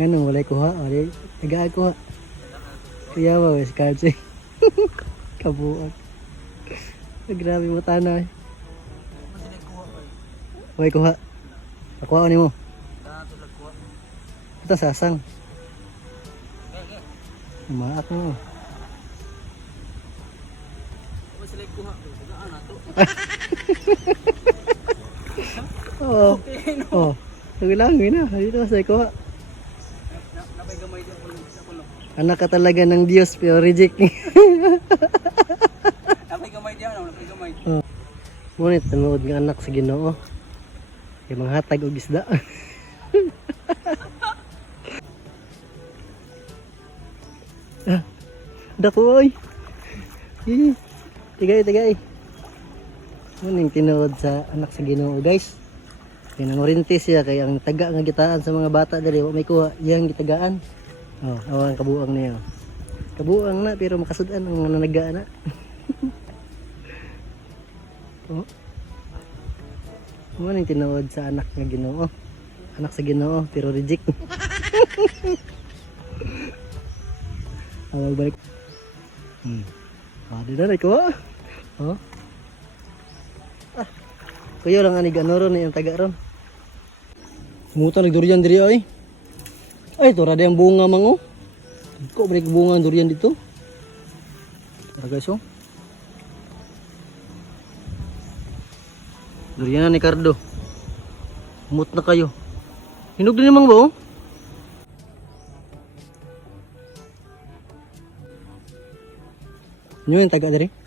Ano, walay kuha. Walay, tagaan kuha. Kaya ba, wes cards eh. Kabuang. Grabe mo tanay. Walay kuha. Nakuha ni mo. Ito sasang. Umaak mo. Oh. Oh. Nagulangin na. Dito sa kuha. Anak ka talaga ng Diyos pero reject ni. Napay gamay diyan, napay gamay. Oh. Ngunit tanood nga anak sa Ginoo. Kay manghatag og isda. Dako oy. Tigay. Muning tinuod sa anak sa Ginoo, guys. Kay nangurinti siya kay ang taga nga gitaan sa mga bata dali wa may kuha, iyang gitagaan. Oh, awan kabuang niya. Kabuang na pero makasud-an ang nanaga na. Oh. Muning tinuod sa anak nga Ginoo. Anak sa Ginoo pero reject. Awal balik. Di na ko. Oh. Kuya lang ani gano ron yung taga ron. Muta nagdurian diri ay. Ay to rada yung bunga mango. Ko balik bunga ang durian dito. Tara guys oh. Durian ni Cardo. Mut na kayo. Hinog din namang ba oh? Nyo yung taga diri?